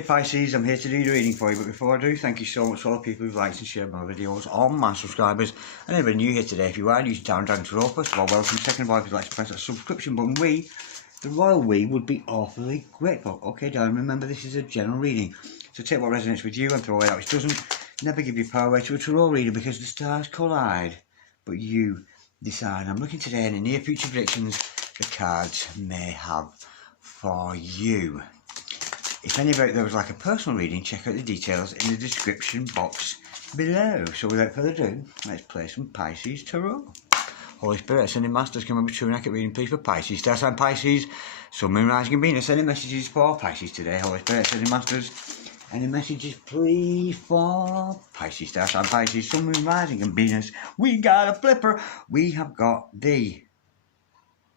Hey Pisces, I'm here to do the reading for you, but before I do, thank you so much for all the people who've liked and shared my videos, all my subscribers, and anybody new here today. If you are new to Town Dragon Tarot, first of all, welcome. Second of all, if you'd like to press that subscription button, the royal we, would be awfully grateful. Okay, darling, remember this is a general reading, so take what resonates with you and throw away that which doesn't. Never give your power away to a tarot reader because the stars collide, but you decide. I'm looking today in the near future predictions the cards may have for you. If anybody there was like a personal reading, check out the details in the description box below. So without further ado, let's play some Pisces Tarot. Holy Spirit, Ascending Masters, can remember true and accurate reading please for Pisces. Star sign Pisces, Sun, Moon, Rising and Venus. Any messages for Pisces today? Holy Spirit, Ascending Masters, any messages please for Pisces. Star sign Pisces, Sun, Moon, Rising and Venus. We got a flipper. We have got the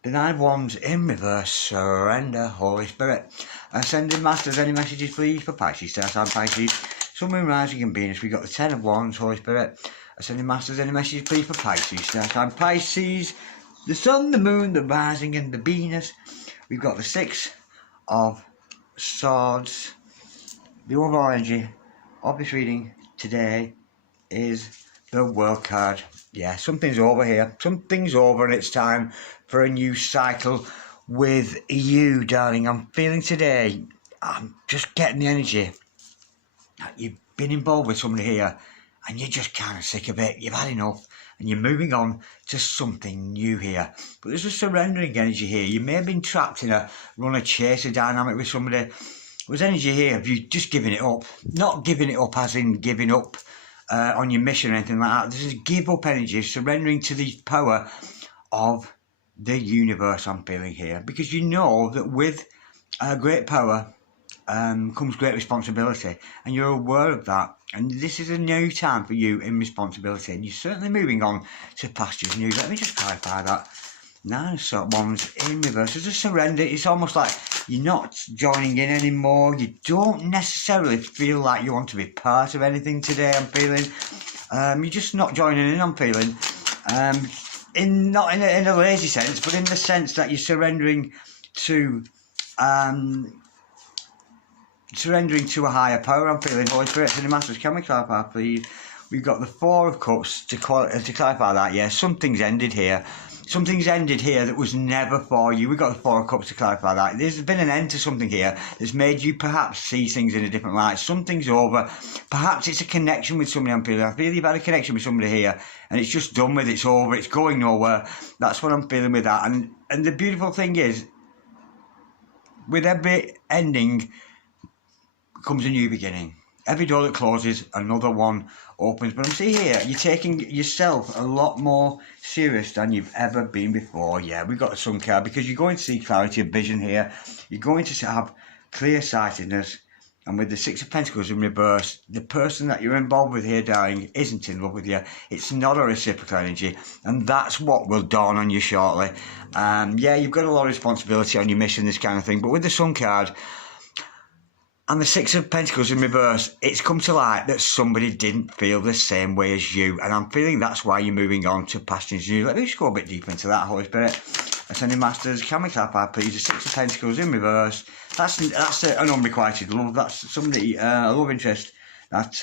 Nine of Wands in reverse. Surrender, Holy Spirit. Ascending Masters, any messages please for Pisces. Star sign Pisces, Sun, Moon, Rising and Venus. We got the Ten of Wands, Holy Spirit. Ascending Masters, any messages please for Pisces. Star sign Pisces, the Sun, the Moon, the Rising and the Venus. We've got the Six of Swords. The overall energy of this reading today is the World card. Yeah, something's over here. Something's over and it's time for a new cycle with you, darling. I'm feeling today, I'm just getting the energy that you've been involved with somebody here and you're just kind of sick of it. You've had enough and you're moving on to something new here. But there's a surrendering energy here. You may have been trapped in a runner-chaser dynamic with somebody. There's energy here of you just giving it up. Not giving it up as in giving up on your mission or anything like that. This is give up energy, surrendering to the power of the universe I'm feeling here. Because you know that with great power comes great responsibility. And you're aware of that. And this is a new time for you in responsibility. And you're certainly moving on to pastures new. Let me just clarify that. Nine of Wands in reverse. There's a surrender. It's almost like you're not joining in anymore. You don't necessarily feel like you want to be part of anything today, I'm feeling. You're just not joining in, I'm feeling. Not in a lazy sense, but in the sense that you're surrendering to a higher power, I'm feeling. Holy Spirit and the Masters, can we clarify, please? We've got the Four of Cups to clarify that, yeah. Something's ended here. Something's ended here that was never for you. We've got the Four of Cups to clarify that. There's been an end to something here that's made you perhaps see things in a different light. Something's over. Perhaps it's a connection with somebody, I'm feeling. I feel you've had a connection with somebody here and it's just done with, it's over, it's going nowhere. That's what I'm feeling with that. And the beautiful thing is, with every ending comes a new beginning. Every door that closes, another one opens. But I'm seeing here, you're taking yourself a lot more serious than you've ever been before. Yeah, we've got the Sun card because you're going to see clarity of vision here. You're going to have clear-sightedness. And with the Six of Pentacles in reverse, the person that you're involved with here, darling, isn't in love with you. It's not a reciprocal energy. And that's what will dawn on you shortly. Yeah, you've got a lot of responsibility on your mission, this kind of thing. But with the Sun card and the Six of Pentacles in reverse, it's come to light that somebody didn't feel the same way as you. And I'm feeling that's why you're moving on to pastures new. Let me just go a bit deeper into that, Holy Spirit. Ascending Masters, can we clarify, please? The Six of Pentacles in reverse. That's an unrequited love. That's somebody, a love interest. That,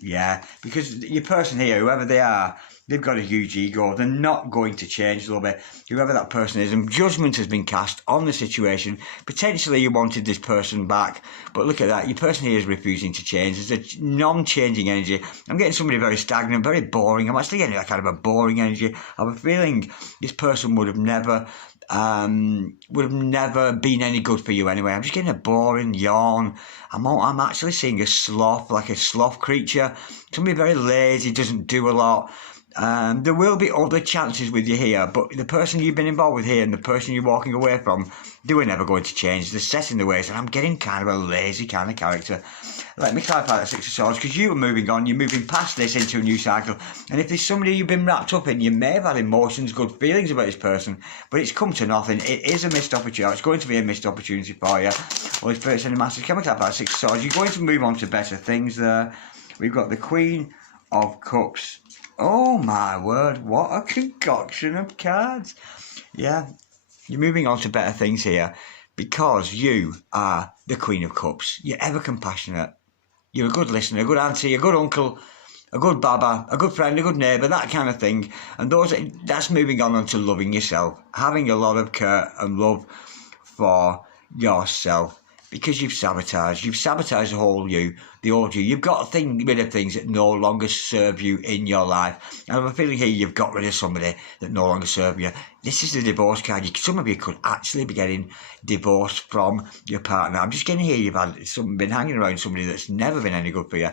yeah, because your person here, whoever they are, they've got a huge ego. They're not going to change, love it. Whoever that person is, and judgment has been cast on the situation. Potentially you wanted this person back, but look at that. Your person here is refusing to change. There's a non-changing energy. I'm getting somebody very stagnant, very boring. I'm actually getting that kind of a boring energy. I have a feeling this person would have never been any good for you anyway. I'm just getting a boring yawn. I'm actually seeing a sloth, like a sloth creature. Somebody very lazy, doesn't do a lot. There will be other chances with you here, but the person you've been involved with here and the person you're walking away from, they were never going to change. They're set in their ways, and I'm getting kind of a lazy kind of character. Let me clarify that Six of Swords, because you are moving on, you're moving past this into a new cycle. And if there's somebody you've been wrapped up in, you may have had emotions, good feelings about this person, but it's come to nothing. It is a missed opportunity. It's going to be a missed opportunity for you. Holy Spirit and the Masters, can we clarify that Six of Swords? You're going to move on to better things there. We've got the Queen of Cups. Oh my word, what a concoction of cards. Yeah, you're moving on to better things here. because you are the Queen of Cups. You're ever compassionate. You're a good listener, a good auntie, a good uncle, a good baba, a good friend, a good neighbour, that kind of thing. And that's moving on to loving yourself, having a lot of care and love for yourself, because you've sabotaged the whole you, the old you. You've got to think rid of things that no longer serve you in your life. And I have a feeling here you've got rid of somebody that no longer serves you. This is the divorce card. Some of you could actually be getting divorced from your partner. I'm just getting here you've been hanging around somebody that's never been any good for you.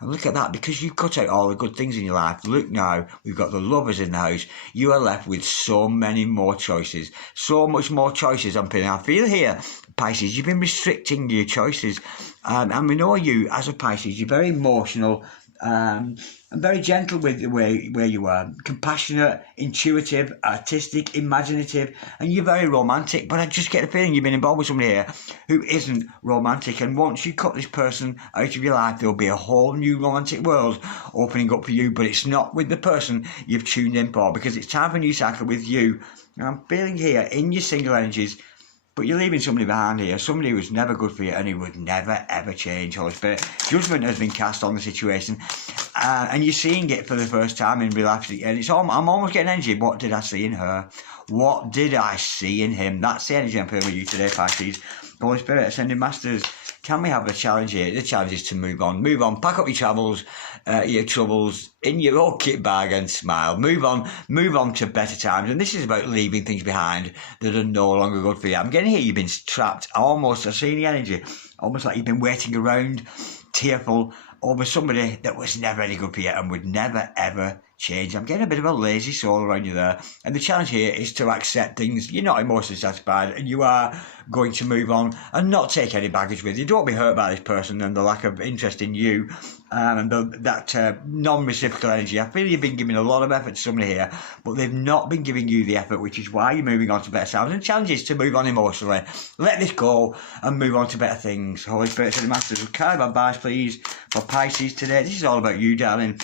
And look at that, because you've cut out all the good things in your life. Look now, we've got the lovers in the house. You are left with so many more choices. So much more choices. I feel here, Pisces, you've been restricting your choices. And we know you, as a Pisces, you're very emotional, and very gentle with the way where you are. Compassionate, intuitive, artistic, imaginative, and you're very romantic. But I just get the feeling you've been involved with somebody here who isn't romantic. And once you cut this person out of your life, there'll be a whole new romantic world opening up for you. But it's not with the person you've tuned in for, because it's time for a new cycle with you. And I'm feeling here in your single energies, but you're leaving somebody behind here, somebody who's never good for you and who would never ever change. Holy Spirit, judgment has been cast on the situation, and you're seeing it for the first time in real life. And I'm almost getting energy. What did I see in her? What did I see in him? That's the energy I'm feeling with you today, Pisces. Holy Spirit, Ascending Masters, can we have a challenge here? The challenge is to move on. Move on. Pack up your travels, your troubles in your old kit bag and smile. Move on. Move on to better times. And this is about leaving things behind that are no longer good for you. I'm getting here you've been trapped. I've seen the energy. Almost like you've been waiting around, tearful, over somebody that was never any good for you and would never ever change. I'm getting a bit of a lazy soul around you there. And the challenge here is to accept things. You're not emotionally satisfied and you are going to move on and not take any baggage with you. Don't be hurt by this person and the lack of interest in you, and that non-reciprocal energy. I feel you've been giving a lot of effort to somebody here, but they've not been giving you the effort, which is why you're moving on to better sounds. And the challenge is to move on emotionally. Let this go and move on to better things. Holy Spirit, Ascending Masters, kind of advice, please, for Pisces today. This is all about you, darling.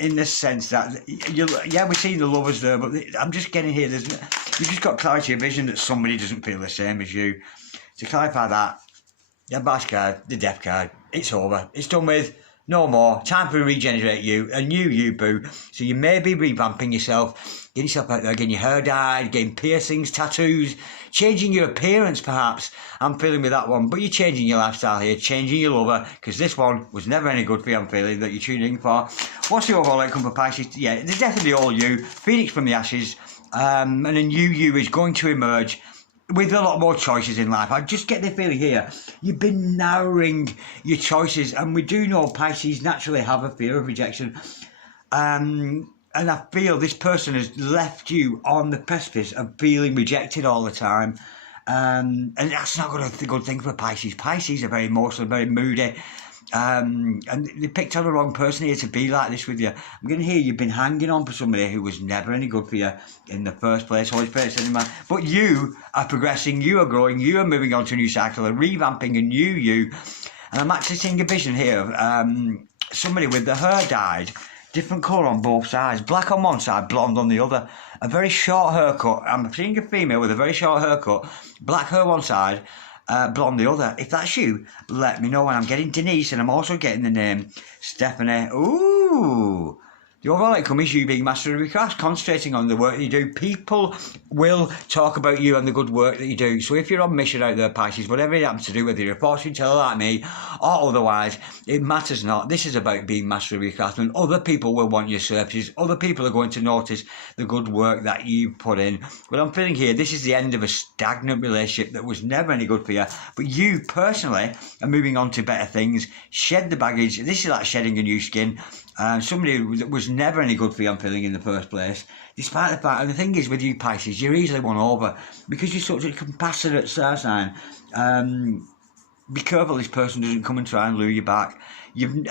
In the sense that, we're seeing the lovers there, but I'm just getting here, you've just got clarity of vision that somebody doesn't feel the same as you. To clarify that, the advice card, the death card, it's over. It's done with. No more. Time for regenerate you. A new you, boo. So you may be revamping yourself, getting yourself out there, getting your hair dyed, getting piercings, tattoos, changing your appearance perhaps. I'm feeling with that one. But you're changing your lifestyle here, changing your lover, because this one was never any good for you, I'm feeling, that you're tuning in for. What's the overall outcome for Pisces? Yeah, there's definitely all you. Phoenix from the ashes. And a new you is going to emerge with a lot more choices in life. I just get the feeling here, you've been narrowing your choices, and we do know Pisces naturally have a fear of rejection. And I feel this person has left you on the precipice of feeling rejected all the time. And that's not a good thing for Pisces. Pisces are very emotional, very moody. And they picked on the wrong person here to be like this with you. I'm going to hear you've been hanging on for somebody who was never any good for you in the first place. Holy Spirit, but you are progressing, you are growing, you are moving on to a new cycle, a revamping a new you. And I'm actually seeing a vision here of somebody with the hair dyed, different colour on both sides, black on one side, blonde on the other, a very short haircut. I'm seeing a female with a very short haircut, black hair one side, blonde the other. If that's you, let me know. And I'm getting Denise, and I'm also getting the name Stephanie. Ooh. The overall outcome is you being master of your craft, concentrating on the work that you do. People will talk about you and the good work that you do. So if you're on mission out there, Pisces, whatever it happens to do, whether you're a fortune teller like me or otherwise, it matters not. This is about being master of your craft, and other people will want your services. Other people are going to notice the good work that you put in. But I'm feeling here, this is the end of a stagnant relationship that was never any good for you. But you personally are moving on to better things. Shed the baggage. This is like shedding a new skin. Somebody that was never any good for you, I'm feeling, in the first place. Despite the fact, and the thing is with you Pisces, you're easily won over because you're such a compassionate star sign. Be careful this person doesn't come and try and lure you back.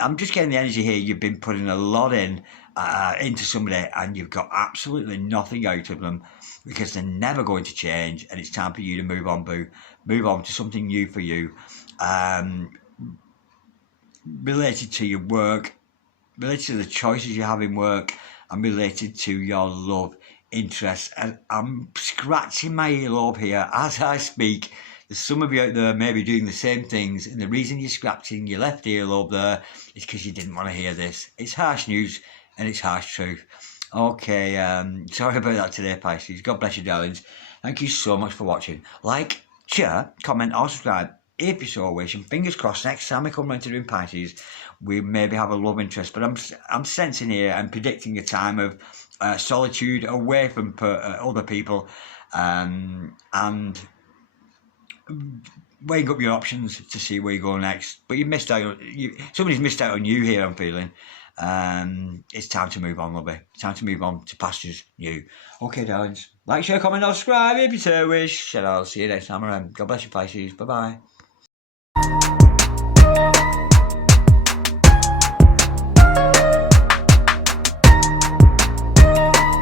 I'm just getting the energy here. You've been putting a lot into somebody, and you've got absolutely nothing out of them because they're never going to change, and it's time for you to move on, boo. Move on to something new for you, related to your work, related to the choices you have in work, and related to your love interest. And I'm scratching my earlobe here as I speak. There's some of you out there maybe doing the same things, and the reason you're scratching your left earlobe there is because you didn't want to hear this. It's harsh news and it's harsh truth. Okay, sorry about that today, Pisces. God bless you, darlings. Thank you so much for watching. Like, share, comment or subscribe if you so wish, and fingers crossed next time I come round to doing Pisces we maybe have a love interest. But I'm sensing here and predicting a time of solitude away from other people, and weighing up your options to see where you go next. But you missed out. Somebody's missed out on you here, I'm feeling. It's time to move on, lovey. It's time to move on to pastures new. Okay, darlings. Like, share, comment, or subscribe if you so wish. And I'll see you next time around. God bless you, Pisces. Bye-bye.